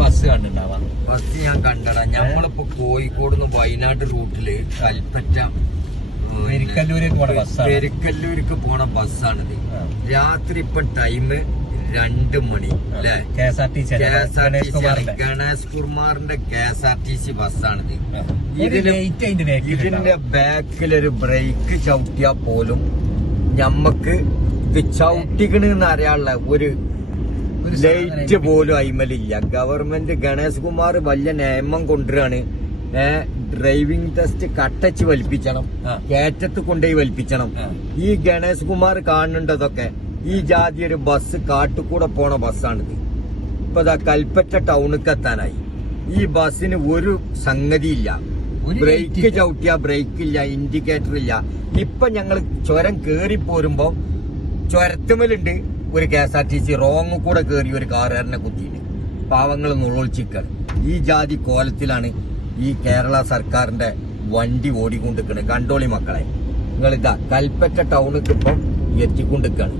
Bus കണ്ടിണ്ടാവാ. Bus ഞാൻ കണ്ടടാ. ഞമ്മളിപ്പോ കോഴിക്കോട് നിന്ന് വയനാട് റൂട്ടില് കൽപ്പറ്റ പെരിക്കല്ലൂർക്ക് പോണ ബസ്സാണിത്. രാത്രി ഇപ്പൊ ടൈം 2 മണി അല്ലെ? ഗണേഷ് കുമാറിന്റെ KSRTC ബസ്സാണിത്. ഇതിന്റെ ബാക്കിലൊരു ബ്രേക്ക് ചവിട്ടിയാ പോലും ഞമ്മക്ക് ഇത് ചവിട്ടിക്കണെന്ന് അറിയാനുള്ള ഒരു ലൈറ്റ് പോലും അയിമലില്ല. ഗവൺമെന്റ് ഗണേഷ് കുമാർ വലിയ നിയമം കൊണ്ടുവരാണ്. ഡ്രൈവിംഗ് ടെസ്റ്റ് കട്ടച്ച് വലിപ്പിച്ചണം, കയറ്റത്ത് കൊണ്ടുപോയി വലിപ്പിച്ചണം. ഈ ഗണേഷ് കുമാർ കാണേണ്ടതൊക്കെ ഈ ജാതി ഒരു ബസ് കാട്ടുകൂടെ പോണ ബസ്സാണിത്. ഇപ്പൊ കൽപ്പറ്റ ടൗണിക്ക് എത്താനായി. ഈ ബസ്സിന് ഒരു സംഗതിയില്ല. ബ്രേക്ക് ചവിട്ടിയാ ബ്രേക്ക് ഇല്ല, ഇൻഡിക്കേറ്റർ ഇല്ല. ഇപ്പൊ ഞങ്ങൾ ചുരം കേറി പോരുമ്പോ ചുരത്തുമലുണ്ട് ഒരു KSRTC റോങ് കൂടെ കേറി ഒരു കാറുകാരനെ കുത്തിയിട്ട് പാവങ്ങൾ നുഴൊളിച്ചിക്കാണ്. ഈ ജാതി കോലത്തിലാണ് ഈ കേരള സർക്കാരിന്റെ വണ്ടി ഓടിക്കൊണ്ടിരിക്കുന്നത്. കണ്ടോളി മക്കളെ, നിങ്ങളിതാ കൽപ്പറ്റ ടൗണിക്ക് ഇപ്പം എത്തിക്കൊണ്ടിരിക്കുകയാണ്.